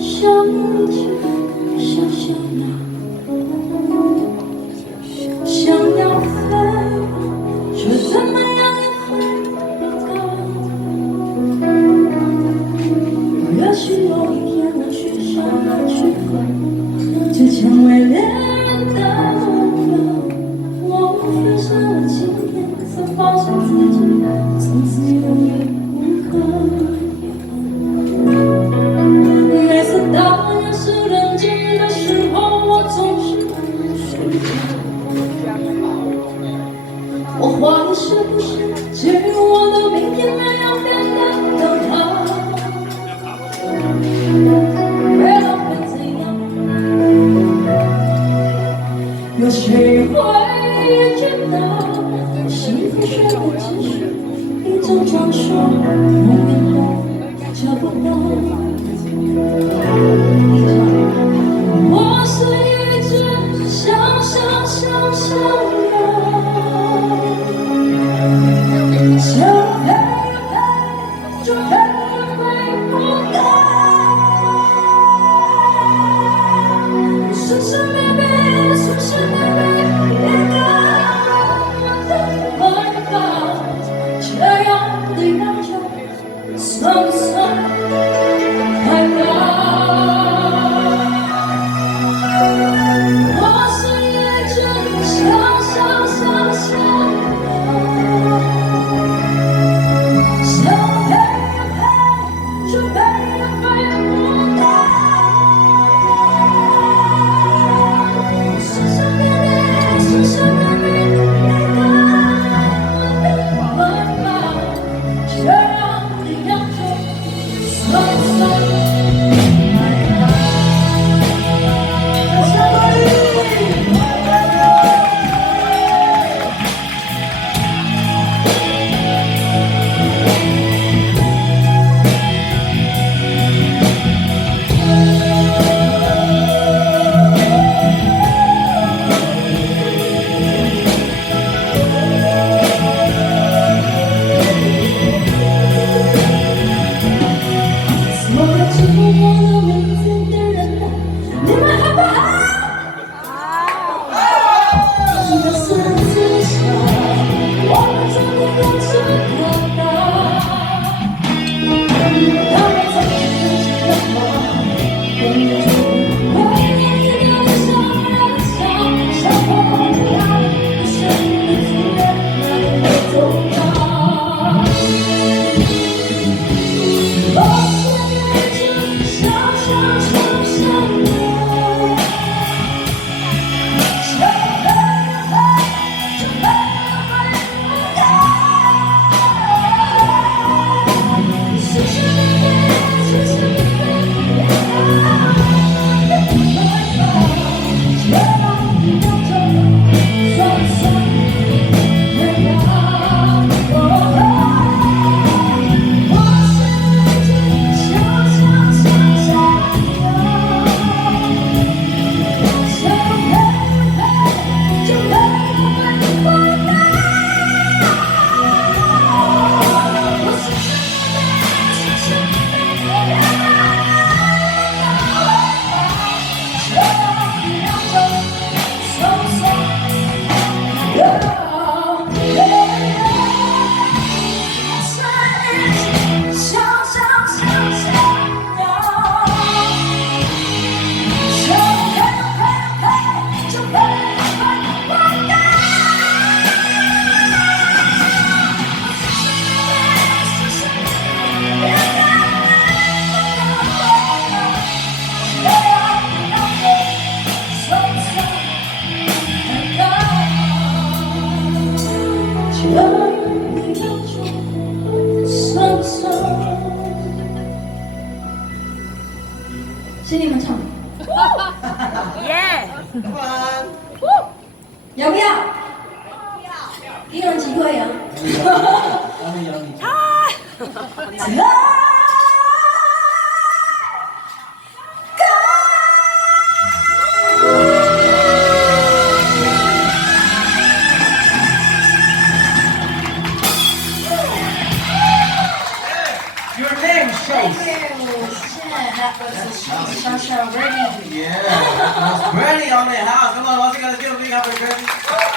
像一只小小鸟，想要飞，却怎么样也飞不高。也许有一天我去上了去过，就成为恋人的目标。我分享了今天，才发现自己从此永远无可。每次到夜深人静的时候，我总是睡着。我怀疑是不是只有我的明天没有变得更好？未来会怎样？有谁会知道？幸福说的只是一种传说，永远都找不到。我是一只小小小小鸟，想飞呀飞，就飞呀飞不高。随随便便，随随便便，一个人的怀抱，这样的要求算不算太高？我是一只小小小小鸟，想飞呀飞，却飞呀飞不高。随随便便，随随便便，一个人的怀抱，这样的要求算不算太高？所有知道我的名字的人啊，你们好不好？记得4字下，我们昨天都知道的。当我曾经认识的我，跟你说，我一年一年的想人想，像我一样，不是你的自愿，那个走到。小小小小鸟，想飞呀飞，就飞呀飞不高。随随便便，随随便便，一个人的怀抱，这样的要求算不算太高？我是一只小小小小鸟，想飞呀飞，就飞呀飞不高。我随随便便，随随便便，一个人的怀抱，这样的要求算不算太高？小小小小鸟，想飞呀飞呀飞，就飞呀飞不高。随随便便，一个人的怀抱，这样的要求算不算太高？这样的要求算不算？请你们唱，耶！要不要？一人几块呀？ That was Shasha ready. Yeah, that's Brandy on the house. Come on, once again, let's give a big hand for Brandy.